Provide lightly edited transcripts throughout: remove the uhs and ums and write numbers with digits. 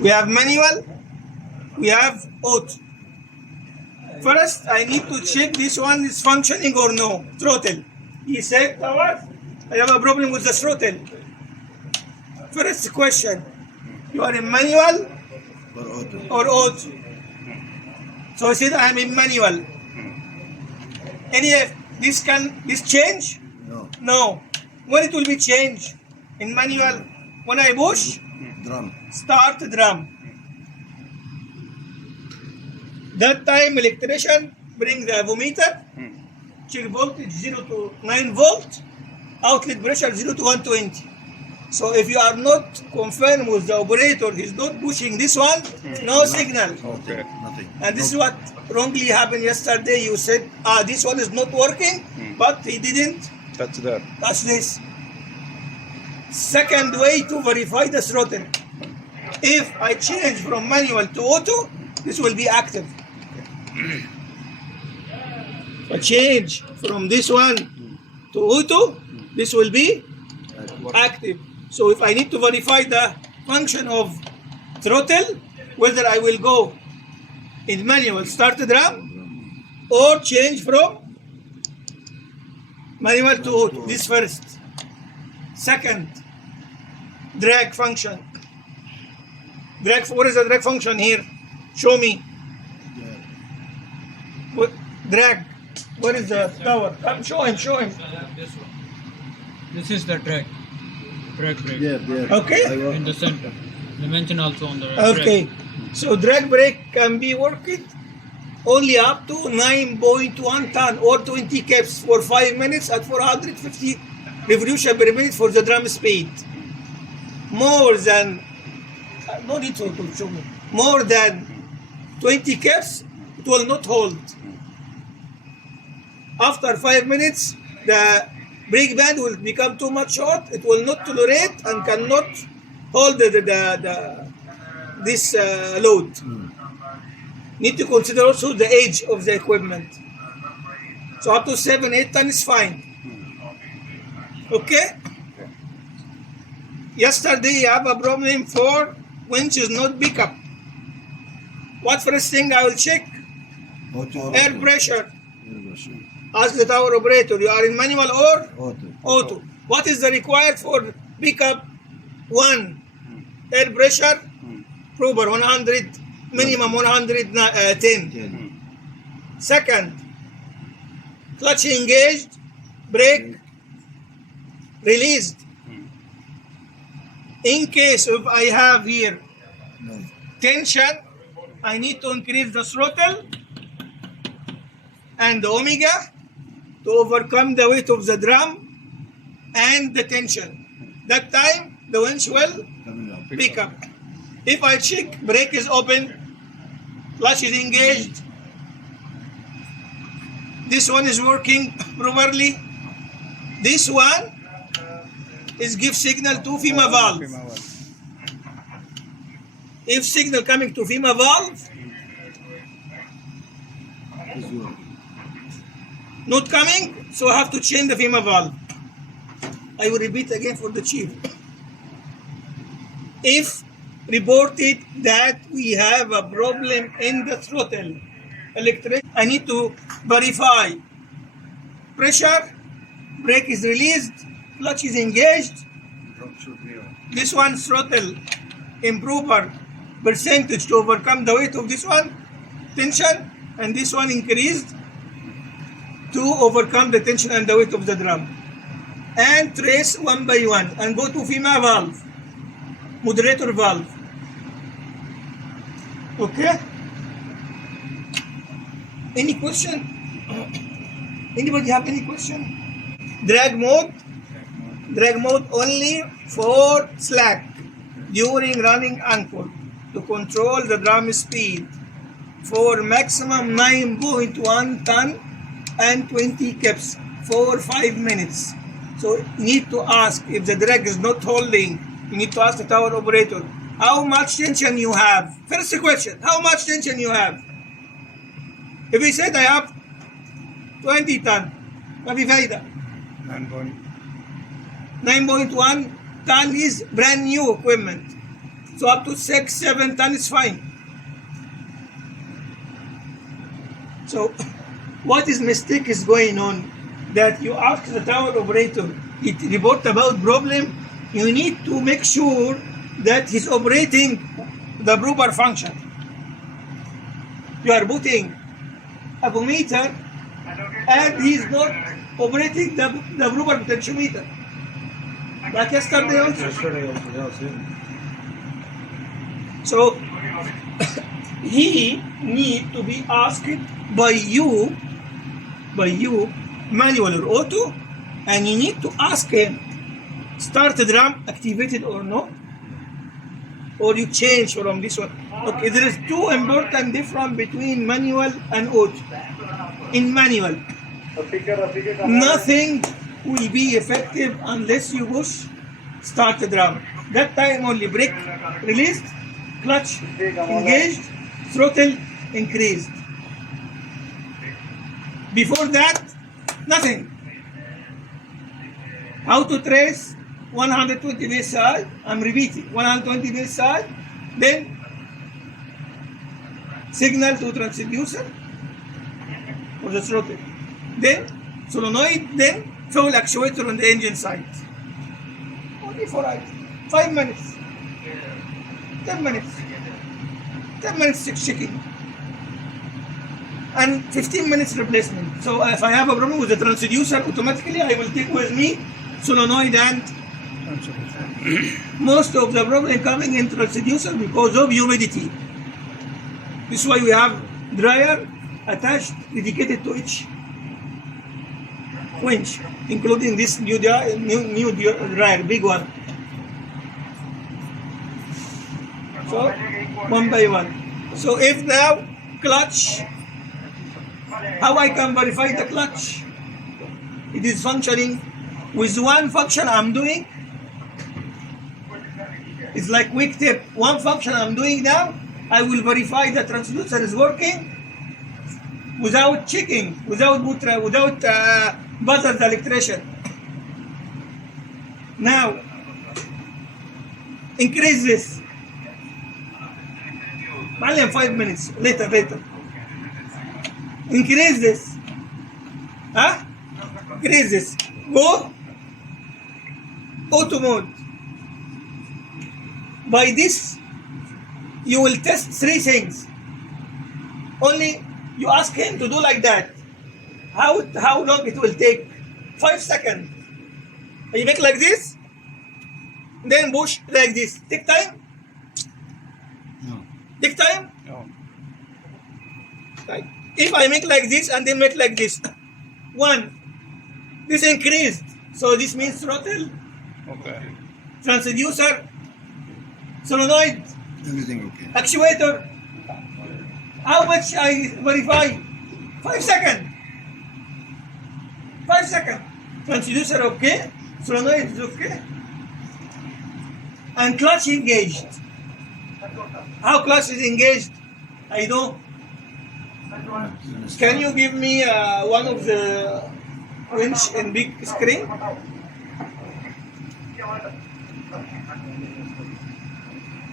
We have manual, we have auto. First, I need to check this one is functioning or no. Throttle. He said, I have a problem with the throttle. First question, you are in manual or auto? So I said I am in manual. This change? No. When it will be changed? In manual, when I push, start drum. That time electrician bring the avometer, check voltage 0 to 9 volt, outlet pressure 0 to 120. So if you are not confirmed with the operator, he's not pushing this one, no signal. Okay. Nothing. And this is what wrongly happened yesterday. You said, this one is not working, but he didn't That's that. touch this. Second way to verify the throttle. If I change from manual to auto, this will be active. If I change from this one to auto, this will be active. So if I need to verify the function of throttle, whether I will go in manual, start the drum, or change from manual to auto. This first. Second, drag function. What is the drag function here? Show me. What drag? What is the tower? Show him. This is the drag brake. Okay. In the center. Dimension also on the Okay. So drag brake can be worked only up to 9.1 ton or 20 kps for 5 minutes at 450 revolution per minute for the drum speed. More than no need to show me. More than 20 kps, it will not hold. After 5 minutes, the brake band will become too much hot. It will not tolerate and cannot hold this load. Need to consider also the age of the equipment. So up to 7-8 tons is fine. Okay? Yesterday I have a problem for winch is not pick up. What first thing I will check? Air pressure. Ask the tower operator, you are in manual or auto? What is the required for pickup? 1, air pressure, proper 100, minimum 110. Second, clutch engaged, brake released. In case if I have here tension, I need to increase the throttle and the omega to overcome the weight of the drum and the tension. That time the winch will pick up. If I check brake is open, clutch is engaged, this one is working properly, this one is give signal to FEMA valve. If signal coming to FEMA valve not coming, so I have to change the FEMA valve. I will repeat again for the chief. If reported that we have a problem in the throttle, I need to verify pressure, brake is released, clutch is engaged, this one throttle improper percentage to overcome the weight of this one, tension, and this one increased to overcome the tension and the weight of the drum. And trace one by one and go to FEMA valve, moderator valve. Okay? Any question? Anybody have any question? Drag mode only for slack during running anchor to control the drum speed for maximum 9.1 ton and 20 kps for 5 minutes. So you need to ask if the drag is not holding. You need to ask the tower operator how much tension you have. First question, how much tension you have? If he said I have 20 ton, ما في فايدة. 9.1 ton is brand new equipment. So up to 6, 7 tons is fine. So what is mistake is going on? That you ask the tower operator, it report about problem, you need to make sure that he's operating the proper function. You are putting a meter and he's not operating the proper potentiometer. Like yesterday also. So he need to be asked by you, manual or auto, and you need to ask him, start the drum activated or no, or you change from this one. Okay, there is two important difference between manual and auto. In manual, nothing will be effective unless you push start the drum. That time only brake released, clutch engaged, throttle increased. Before that, nothing. How to trace 120 psi? I'm repeating, 120 psi, then signal to transducer or the throttle, then solenoid, then fuel actuator on the engine side. Only for 5 minutes, 10 minutes, 10 minutes checking, and 15 minutes replacement. So if I have a problem with the transducer, automatically I will take with me solenoid and most of the problem coming in transducer because of humidity. This is why we have dryer attached, dedicated to each winch, including this new dryer, big one. So one by one. So if now clutch, how I can verify the clutch? It is functioning with one function I'm doing. It's like quick tip. One function I'm doing now, I will verify the transducer is working without checking, without bother the electrician. Now, increase this. Only 5 minutes later. Increase this. Increase this. Go auto mode. By this, you will test 3 things. Only you ask him to do like that. How long it will take? 5 seconds. You make like this, then push like this. Take time? No. Take time? No. Right. If I make like this and then make like this, 1, this increased. So this means throttle, Okay. transducer, solenoid, Everything okay. actuator. How much I verify? 5 seconds. 5 seconds. Transducer okay, solenoid is okay, and clutch engaged. How clutch is engaged? I know. Can you give me one of the winch in big screen?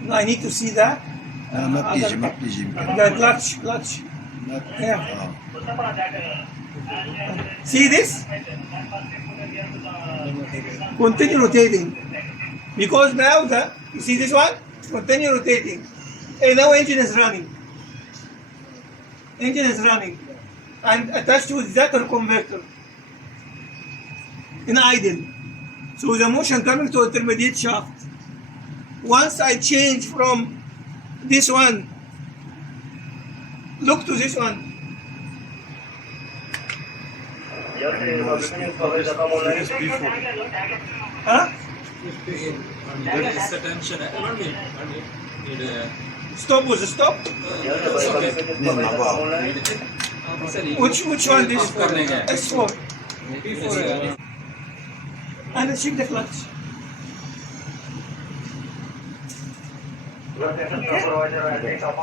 No, I need to see that. ما بتيجي The clutch. Yeah. See this? Continue rotating. Because now you see this one? Continue rotating. And now engine is running. Engine is running. And attached with that converter. In idle. So the motion coming to intermediate shaft. Once I change from this one, look to this one. Huh? Stop was a stop? مع بعض. Which one this? S4. And then check the clutch.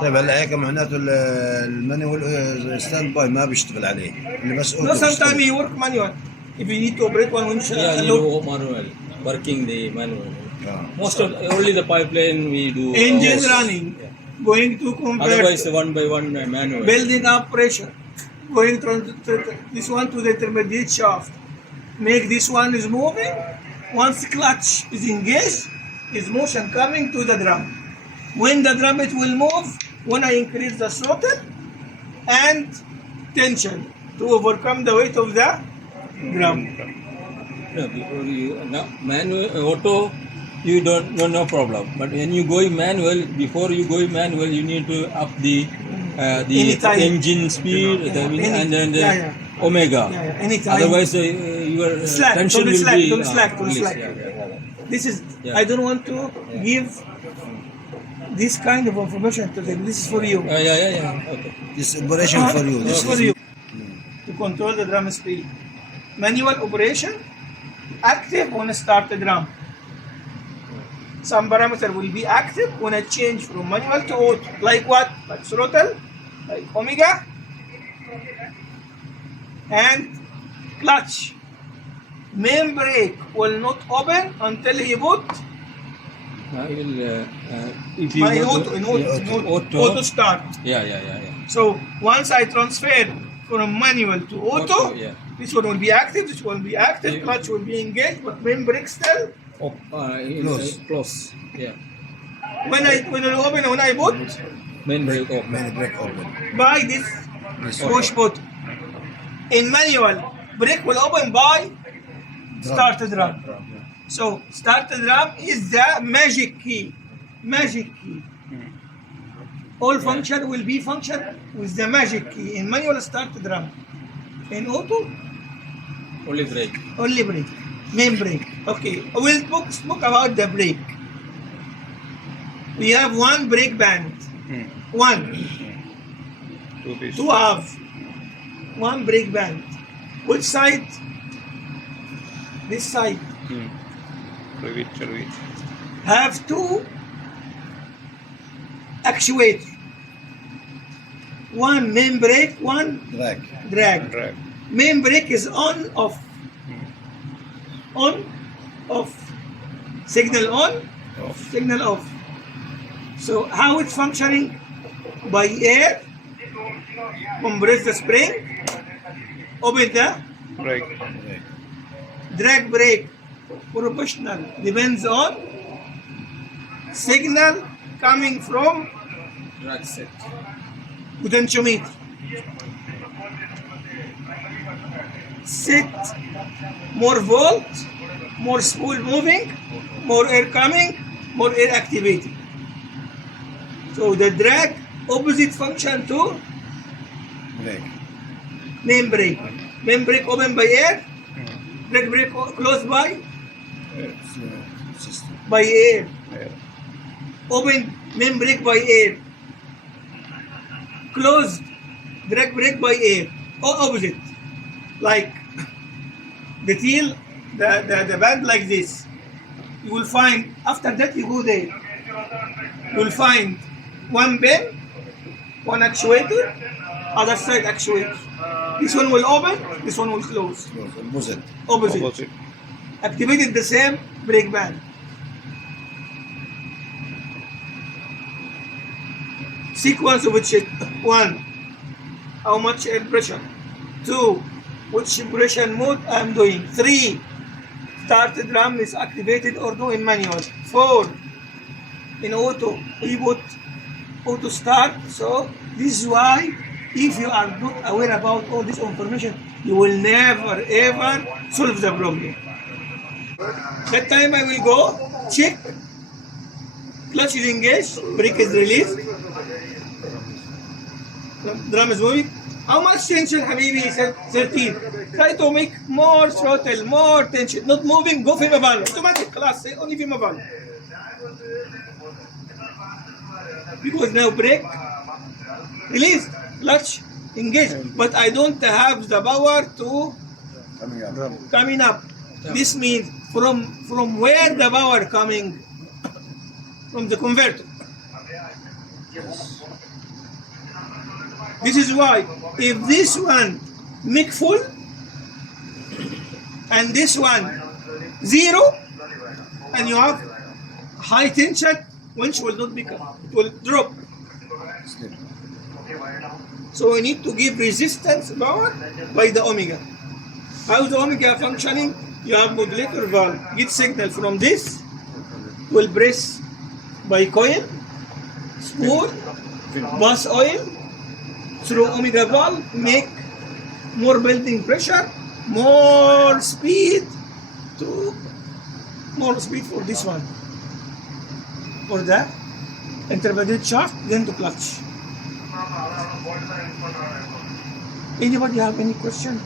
طيب هلا هيك معناته المانيوال ستاند باي ما بيشتغل عليه اللي بس No, sometimes you work manual. If you need to operate one winch Yeah, you alone. do manual, working the manual. Most of only the pipeline we do. Engine hose. running, Yeah. going to convert, Otherwise, one by one manual. building up pressure, going to this one to the intermediate shaft. Make this one is moving. Once clutch is engaged, is motion coming to the drum. When the drum it will move, when I increase the throttle and tension to overcome the weight of the drum. No, before you manual auto, you don't no problem. But when you go manual, before you go manual, you need to up the Anytime. engine speed and then the omega. Yeah, anytime. Otherwise, your Slack, tension don't will slack, be don't slack, don't released. slack. Yeah. This is, Yeah. I don't want to give this kind of information to them. This is for you. Yeah. Okay. This operation for you. This This is for is you. To control the drum speed. Manual operation, active when I start the drum. Some parameter will be active when I change from manual to auto. Like what? Like throttle, like omega, and clutch. Main brake will not open until he put I will if you my want auto, to- in yeah, auto start. Yeah. So once I transfer from manual to auto, Yeah. this one will be active, this one will be active, Yeah. clutch will be engaged, but main brake still. Close. Yeah. When I open, when I put Main brake off. many brake open. by this push button. In manual, brake will open by start the drum. So start the drum is the magic key. Magic key. All function will be function with the magic key. In manual, start the drum. In auto, Only brake. only brake. Main brake. Okay, we'll spoke about the brake. We have one brake band. One. Two piece. Two half. One brake band. Which side? This side. Service. Have two actuators. One main brake, one Drag. drag. Drag. Main brake is on, off. On, off. Signal on, Off. signal off. So how it's functioning? By air, compress the spring, open the Brake. drag brake, proportional, depends on signal coming from Drag set. potentiometer. Set more volt, more spool moving, more air coming, more air activating. So the drag opposite function to Brake. main brake. Main brake open by air, drag brake closed by System. air. Air. Open main brake by air. Closed drag brake by air. Or opposite. Like the tail, the band like this. You will find, after that you go there. You will find one bend, one actuator, other side actuator. This one will open, this one will close. Opposite. Opposite. Opposite. Activated the same brake band. Sequence of which one, how much air pressure. Two, which impression mode I'm doing. Three, start the drum is activated or no in manual. Four, in auto, we put auto start. So this is why if you are not aware about all this information, you will never ever solve the problem. That time I will go check, clutch is engaged, brake is released, drum is moving. How much tension, Habibi? 13. Try to make more throttle, more tension. Not moving, go FEMA valve. Automatic class, say only FEMA valve. Because now brake, released, clutch, engaged. But I don't have the power to Coming up. coming up. This means from where the power coming? From the converter. This is why if this one make full and this one 0 and you have high tension, winch will not become, it will drop. Slip. So we need to give resistance power by the omega. How the omega functioning? You have modulator valve, get signal from this, will press by coil, spool, pass oil through omega valve, make more building pressure, more speed for this one, for the intermediate shaft, then to clutch. Anybody have any question?